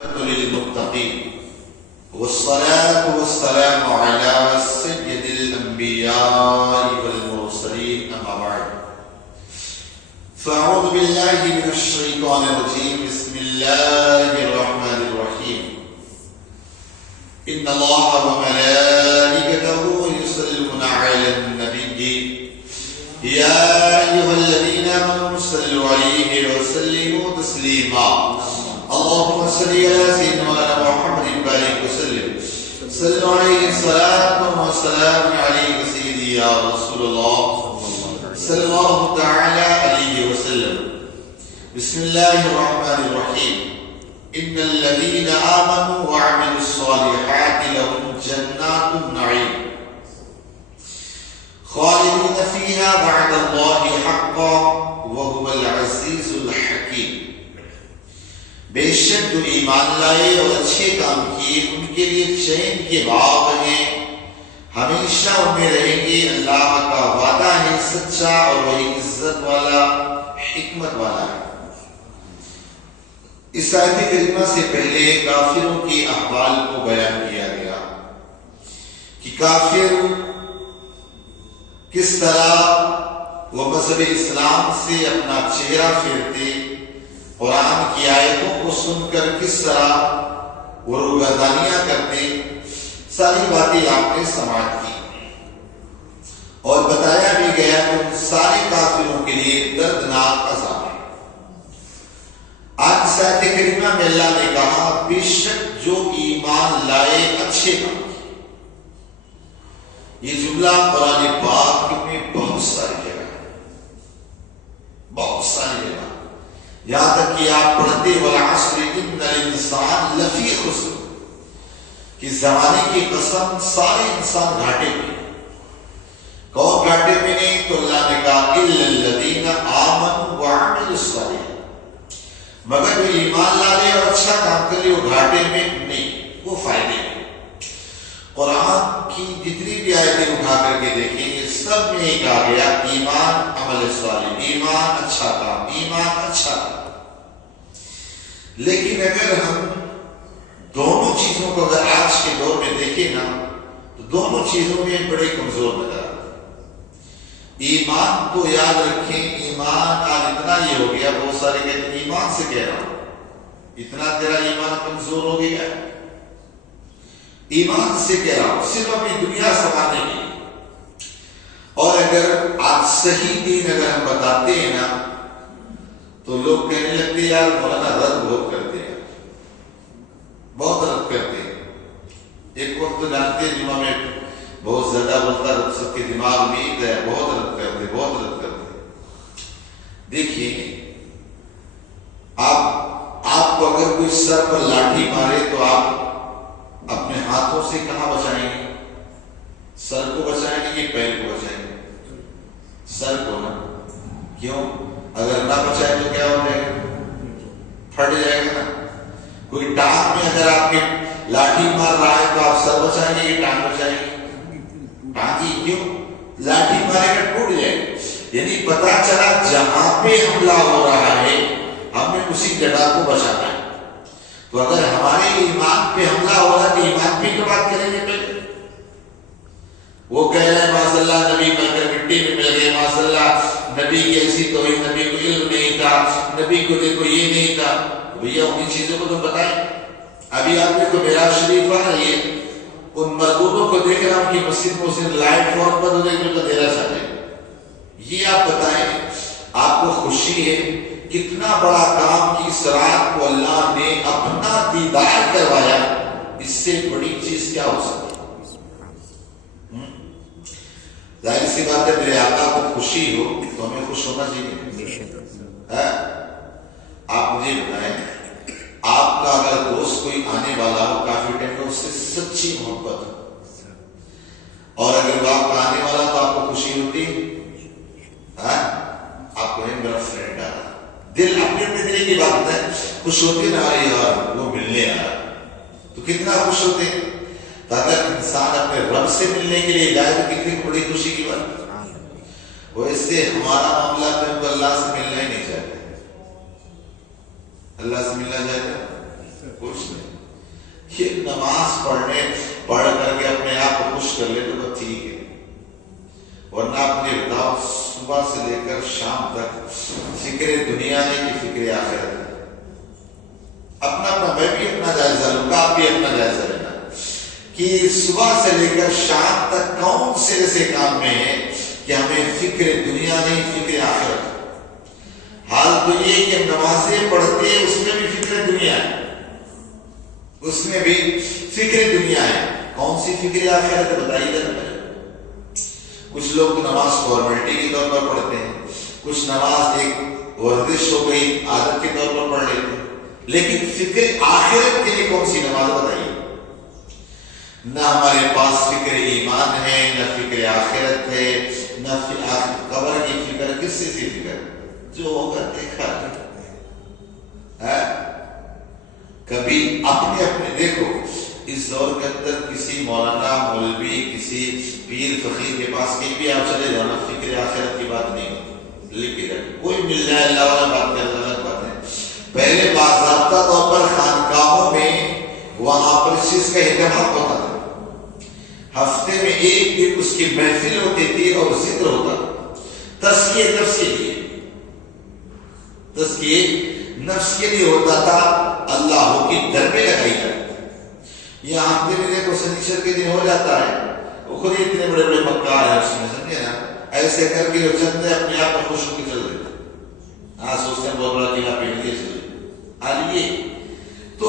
للمتقين والصلاة والسلام على سيد الأنبياء والمرسلين أما بعد فأعوذ بالله من الشيطان الرجيم بسم الله الرحمن الرحيم إن الله وملائكته يصلون على النبي يا أيها الذين آمنوا صلوا عليه وسلموا تسليما اللهم صل على سيدنا محمد وبارك وسلم صلوا عليه الصلاة والسلام عليك سيدي يا رسول الله صلى الله تعالى عليه وسلم بسم الله الرحمن الرحيم إن الذين آمنوا وعملوا الصالحات لهم جنات النعيم خالدين فيها بعد الله حقا وهو العزيز الحكيم بے شک جو ایمان لائے اور اچھے کام کیے ان کے لیے چین کے باغ ہیں ہمیشہ ان میں رہیں گے اللہ کا وعدہ ہے سچا اور وہی عزت والا حکمت والا ہے اس آیت کریمہ سے پہلے کافروں کے احوال کو بیان کیا گیا کہ کافر کس طرح وہ مذہب اسلام سے اپنا چہرہ پھیرتے قرآن کی آیتوں کو سن کر کس طرح وہ روگردانیاں کرتے ساری باتیں آپ نے سماعت کی اور بتایا بھی گیا کہ ان سارے کافروں کے لیے دردناک عذاب ہے۔ آج اس آیت کریمہ میں اللہ نے کہا بے شک جو ایمان لائے اچھے کام کیے۔ یہ جملہ قرآن پاک میں بہت ساری جگہ ہے، بہت ساری جگہ، یہاں تک کہ آپ پڑھتے والعصر ان الانسان لفی خسر کہ زمانے کی قسم سارے انسان گھاٹے میں، کون گھاٹے میں نہیں تو اللہ نے کہا الا الذین آمنوا وعملوا الصالحات، مگر جو ایمان لائے اور اچھا کام کرے وہ گھاٹے میں نہیں، وہ فائدے میں۔ قرآن کی جتنی بھی آیتیں اٹھا کر کے دیکھیں یہ سب میں ایک آ گیا ایمان عمل صالح، ایمان اچھا کام، ایمان اچھا کام۔ لیکن اگر ہم دونوں چیزوں کو اگر آج کے دور میں دیکھیں نا تو دونوں چیزوں میں بڑے کمزور نظر آتے۔ ایمان تو یاد رکھیں، ایمان آج اتنا یہ ہو گیا، بہت سارے کہتے ہیں ایمان سے کہہ رہا ہوں، اتنا تیرا ایمان کمزور ہو گیا ہے، ایمان سے کہہ رہا ہوں صرف اپنی دنیا سنبھالنے کے لیے۔ اور اگر آپ صحیح دین اگر ہم بتاتے ہیں نا تو لوگ کہنے لگتے ہیں یار مولانا رد بہت کرتے ہیں، بہت رد کرتے ہیں۔ ایک وقت تو جانتے ہیں جمعہ میں بہت زیادہ بولتا، سب کے دماغ میں ہے بہت رد کرتے، بہت رد کرتے۔ دیکھیے آپ کو اگر کوئی سر پر لاٹھی مارے تو آپ اپنے ہاتھوں سے کہاں بچائیں گے؟ سر کو بچائیں گے کہ پیر کو بچائیں گے؟ سر کو نا، کیوں؟ اگر نہ بچائے تو کیا ہو جائے گا؟ پھٹ جائے گا نا۔ کوئی ٹانگ میں اگر آپ کے لاٹھی مار رہا ہے تو آپ سر بچائیں گے کہ ٹانگ بچائیں گے؟ ٹانگ ہی، کیوں؟ لاٹھی مارے گا ٹوٹ جائے گا۔ یعنی پتا چلا جہاں پہ حملہ ہو رہا ہے ہمیں اسی جگہ کو بچانا ہے۔ تو اگر ہمارے ایمان پہ حملہ ہو رہا ہے تو ایمان پہ کی بات کریں گے پہلے؟ وہ کہہ رہے ہیں ماشاء اللہ نبی مل کر مٹی میں مل گئے، ماشاء اللہ نبی کی ایسی توحید، نبی کو علم نہیں تھا، نبی کو دیکھو یہ نہیں تھا۔ بھیا انہیں چیزوں کو تم بتائیں۔ ابھی آپ دیکھو معراج شریف آ رہی ہے، ان مردودوں کو دیکھ رہا ہوں کہ مسجد لائٹ فون پر دیکھنے کا دیرا چاہتے ہیں۔ یہ آپ بتائیں آپ کو خوشی ہے کتنا بڑا کام کی اس رات کو اللہ نے اپنا دیدار کروایا، اس سے بڑی چیز کیا ہو سکتی؟ ظاہر سی بات ہے میرے آقا کو خوشی ہو تو ہمیں خوش ہونا چاہیے۔ آپ مجھے بتائیں آپ کا اگر دوست کوئی آنے والا ہو کافی ٹائم کا، اس سے سچی محبت ہو اور اگر وہ آپ کا آنے والا تو آپ کو خوشی ہوتی، آپ کو میرا فرینڈ آ رہا، دل اپنے اپنے دل کی بات ہے، خوش ہوتے نا یار وہ ملنے آ رہا، تو کتنا خوش ہوتے ہیں۔ تو اگر انسان اپنے رب سے ملنے کے لیے جائے تو کتنی بڑی خوشی کی بات۔ وہ اس سے ہمارا معاملہ تو اللہ سے ملنا ہی نہیں چاہتے، اللہ سے ملنا چاہتے کچھ نہیں. یہ نماز پڑھ کر کے اپنے آپ کو خوش کر لے تو بس ٹھیک ہے، ورنہ اپنے بتاؤ صبح سے لے کر شام تک فکر دنیا نہیں کہ فکر آخرت ہے. اپنا میں بھی اپنا جائزہ لوں گا، آپ بھی اپنا جائزہ لینا کہ صبح سے لے کر شام تک کون سے ایسے کام میں ہیں کہ ہمیں فکر دنیا نہیں فکر آخرت. حال تو یہ کہ ہم نمازیں پڑھتے ہیں، اس میں بھی فکر دنیا ہے، اس میں بھی فکر دنیا ہے. کون سی فکر آخرت ہے بتائیے گا. کچھ لوگ تو نماز فارمیلٹی کے طور پر پڑھتے ہیں، کچھ نماز ایک ورزش ہو گئی عادت کے طور پر پڑھ لیتے ہیں، لیکن فکر آخرت کے لیے کون سی نماز بتائیے. نہ ہمارے پاس فکر ایمان ہے، نہ فکر آخرت ہے، نہ قبر کی فکر. کس سے فکر جو ہوگا دیکھا ہے. کبھی اپنے دیکھو اس دور کے اندر کسی مولانا مولوی کسی پیر فقیر کے پاس کہیں بھی آپ چلے جانا فکر آخرت کی بات نہیں ہوتی. لیکن کوئی مل جائے اللہ والا بات کرتا الگ بات ہے. پہلے باضابطہ طور پر خانقاہوں میں وہاں پر اس چیز کا اہتمام ہوتا تھا. ہفتے میں ایک دن اس کی محفل ہوتی تھی اور ذکر ہوتا تھا تزکیہ نفس کے لیے. تزکیہ نفس کے لیے ہوتا تھا، اللہ کی در پہ لگائی جاتی. یہ ہفتے میں دیکھو سنیچر کے دن ہو جاتا ہے، وہ خود ہی اتنے بڑے بڑے مکار ہیں اس میں، سمجھے نا، ایسے کر کے جو چند اپنے آپ میں خوش ہو کے چل دیتے. ہاں سوچتے ہیں بہت بڑا قلعہ پہن کے چلے. آئیے تو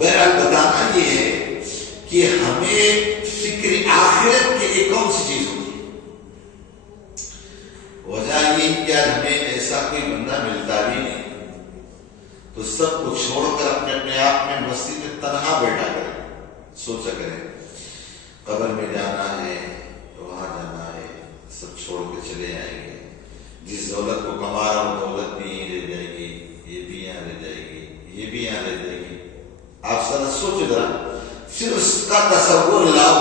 بہرحال بتانا یہ ہے کہ ہمیں فکر آخرت کے لیے کون سی چیز ہوتی ہے. وجہ یہ کہ ہمیں ایسا کوئی بندہ ملتا بھی نہیں تو سب کو چھوڑ کر اپنے آپ میں مسجد میں تنہا بیٹھا کرے. سوچا کریں قبر میں جانا ہے، وہاں جانا ہے، سب چھوڑ کے چلے آئیں گے. جس دولت کو کما رہا ہوں دولت بھی یہیں رہ جائے گی، یہ بھی یہاں رہ جائے گی، یہ بھی یہاں رہ جائے گی. آپ ذرا سوچو ذرا، پھر اس کا تصور لاؤ،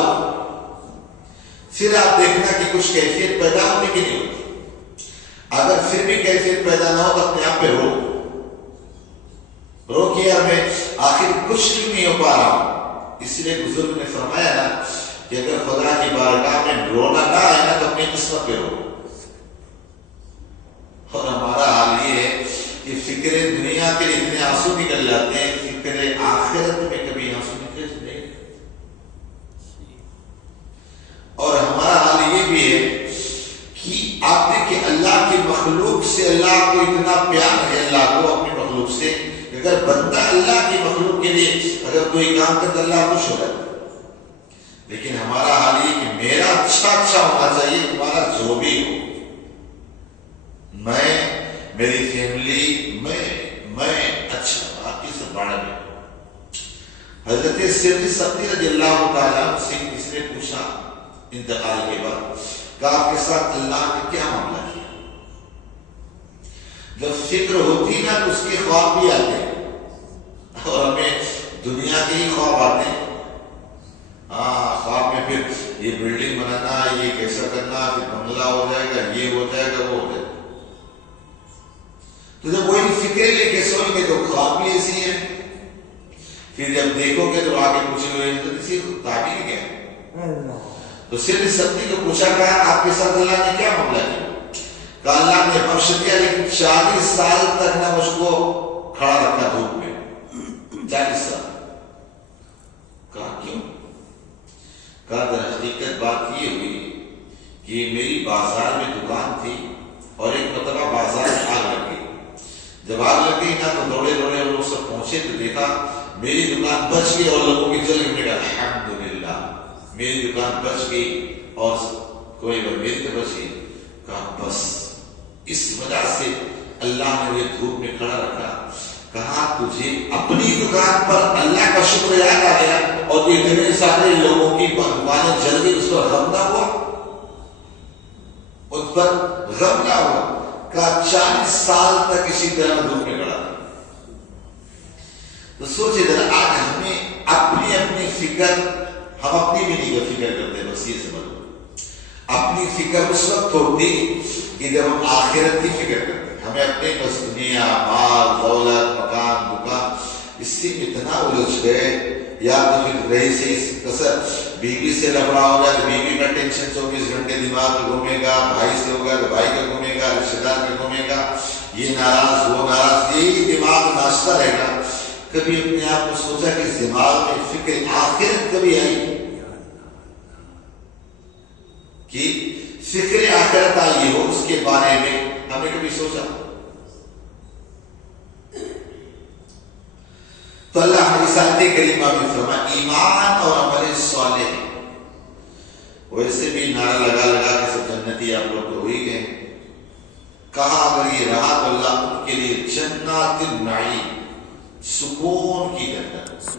پھر آپ دیکھنا کہ کچھ کیفیت پیدا ہونے کی نہیں ہوتی. اگر پھر بھی کیفیت پیدا نہ ہو تو اپنے آپ پہ رو کہ یار میں آخر کچھ کیوں نہیں ہو پا رہا ہوں. اس لیے بزرگ نے فرمایا نا کہ اگر خدا کی بارگاہ میں رونا نہ آئے نا تو اپنی قسمت پہ رو. اور ہمارا حال یہ ہے کہ فکر دنیا کے اتنے آنسو نکل جاتے ہیں، فکر آخرت میں کبھی آنسو نکلے نہیں. اور ہمارا حال یہ بھی ہے کہ آپ دیکھیں اللہ کی مخلوق سے اللہ کو اتنا پیار ہے، اللہ کو اپنی مخلوق سے. اگر بندہ اللہ کی مخلوق کے لیے اگر کوئی کام کرتا اللہ خوش ہو جاتا. لیکن ہمارا حال یہ کہ میرا اچھا ہونا چاہیے، تمہارا جو بھی ہو، میری فیملی میں اچھا باقی سب بڑا بھی. حضرت سر سبزی رضی اللہ تعالیٰ سے کسی نے پوچھا انتقال کے بعد کہ آپ کے ساتھ اللہ نے کیا معاملہ کیا. جب فکر ہوتی نا تو اس کے خواب بھی آتے ہیں اور ہمیں دنیا کے ہی خواب آتے ہیں. ہاں خواب میں پھر یہ بلڈنگ بنانا، یہ کیسا کرنا، پھر بنگلہ ہو جائے گا، یہ ہو جائے گا، وہ ہو جائے گا. تو جب وہی فکر لے کے سوئیں گے تو خواب بھی ایسی ہے. پھر جب دیکھو گے تو آگے پوچھیں گے تو کسی کو تعبیر کیا. تو صرف سبزی کو پوچھا گیا آپ کے ساتھ اللہ نے کیا معاملہ کیا. کہ اللہ نے بخش دیا لیکن 40 سال تک نہ مجھ کو کھڑا رکھا دھوپ میں. 40 سال. کہا کیوں؟ کہا در حقیقت بات یہ ہوئی کہ میری بازار میں دکان تھی اور ایک مرتبہ بازار میں آگ لگ گئی. جب آگ لگ گئی نا تو دوڑے ہم لوگ سب پہنچے تو دیکھا میری دکان بچ گئی اور لوگوں کی جل گئی. الحمدللہ میری دکان بچ گئی اور کوئی میری تو بچ گئی. کہا بس اس وجہ سے اللہ نے مجھے دھوپ میں کھڑا رکھا. کہا تجھے اپنی دکان پر اللہ کا شکر یاد آ گیا اور اتنے سارے لوگوں کی دکانیں جل گئی، اس پر غم نہ ہوا، اس پر غم نہ ہوا. کہا 40 سال تک اسی طرح دھوپ میں کھڑا تھا. تو سوچے ذرا آج ہمیں اپنی فکر، ہم اپنی بھی نہیں فکر کرتے. بس یہ سمجھ لو اپنی فکر اس وقت ہوتی کہ جب ہم آخرت کی فکر کرتے. ہمیں اپنے بس دنیا، مال، دولت، مکان، دکان اسی میں اتنا الجھ گئے، یا تو پھر رہی سے اس کسر بیوی سے لفڑا ہو گیا تو بیوی کا ٹینشن 24 گھنٹے دماغ میں گھومے گا، بھائی سے ہوگا تو بھائی کا گھومے گا، رشتے دار کا گھومے گا، یہ ناراض وہ ناراض، یہی دماغ ناشتا رہے گا۔ کبھی اپنے آپ کو سوچا کہ اس دماغ میں فکر آخرت کبھی آئی کہ فکر آخرت آئی ہو اس کے بارے میں ہم نے کبھی سوچا؟ تو اللہ ہماری ساتھ کریمہ میں فرمایا ایمان اور عمل صالح، ویسے بھی نعرہ لگا لگا کے سب جنتی آپ لوگ تو ہو ہی گئے، کہا اگر یہ رہا تو اللہ ان کے لیے جنات النعیم، سکون کی جنت،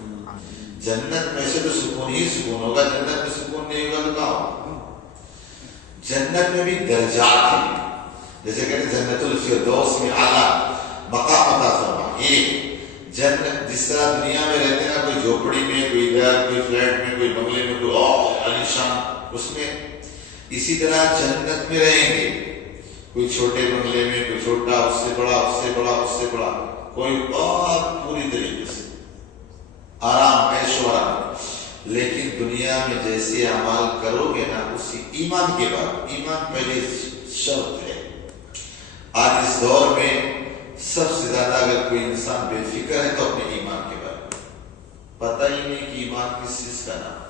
جنت میں سے تو سکون ہی سکون ہوگا، جنت میں سکون نہیں ہوگا تو کہاں ہوگا؟ جنت میں بھی درجات ہیں، جیسے کہتے ہیں جنت الفردوس میں اعلیٰ مقام عطا فرما، یہ جنت جس طرح دنیا میں رہتے ہیں نا، کوئی جھوپڑی میں، کوئی ادھر، کوئی فلیٹ میں، کوئی بنگلے میں، کوئی عالیشان، اس میں اسی طرح جنت میں رہیں گے، کوئی چھوٹے بنگلے میں، کوئی چھوٹا، اس سے بڑا، اس سے بڑا، اس سے بڑا، کوئی بہت پوری طریقے سے آرام، عیش و آرام۔ لیکن دنیا میں جیسے اعمال کرو گے نا، اسی ایمان کے بعد، ایمان پہلے شرط ہے۔ آج اس دور میں سب سے زیادہ اگر کوئی انسان بے فکر ہے تو اپنے ایمان کے بارے میں پتہ ہی نہیں کہ ایمان کس چیز کا نام۔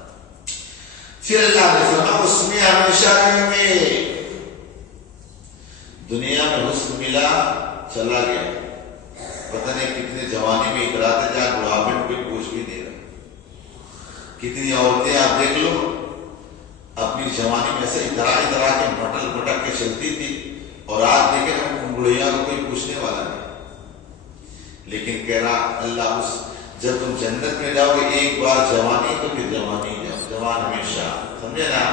پھر اللہ نے فرمایا اس میں ہمیشہ رہیں گے۔ دنیا میں حسن ملا چلا گیا، پتہ نہیں کتنے جوانی میں اتراتے جا، بڑھاپے میں کوئی پوچھ بھی نہیں رہا۔ کتنی عورتیں آپ دیکھ لو اپنی جوانی میں سے اترا کے مٹل مٹک کے چلتی تھی، اور آج دیکھیں نا انگڑیاں کو کوئی پوچھنے والا نہیں۔ لیکن کہہ رہا اللہ اس جب تم جنت میں جاؤ گے ایک بار جوانی تو پھر جوانی جاؤ، جوان ہمیشہ، سمجھے نا؟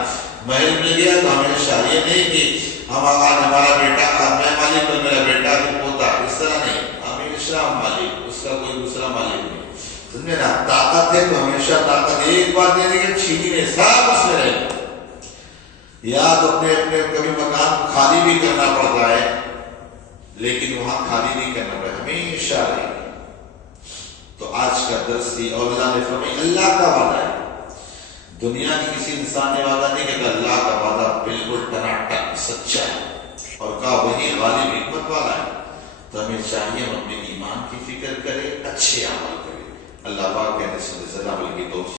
محل مل گیا تو ہمیشہ، یہ نہیں کہ ہم آج ہمارا بیٹا میں مالک اور میرا بیٹا بھی پوتا، اس طرح نہیں، ہمیشہ ہم مالک، اس کا کوئی دوسرا مالک نہیں، سمجھے نا؟ طاقت ہے تو ہمیشہ طاقت ایک بار دینے کے چھینی نہیں، سب اس میں رہے گا۔ یا تو اپنے کبھی مکان خالی بھی کرنا پڑتا ہے، لیکن وہاں خالی نہیں کرنا پڑتا، ہمیشہ رہے گا۔ تو آج کا درس تھی، اور اللہ نے فرمایا اللہ کا وعدہ ہے، دنیا کی کسی انسان نے وعدہ نہیں کہتا، اللہ کا وعدہ بالکل ٹناٹن سچا ہے، اور کہا وہی غالب حکمت والا ہے۔ تو ہمیں چاہیے ہم اپنے ایمان کی فکر کریں، اچھے عمل کریں، اللہ پاک کہنے سے عمل کی توفیق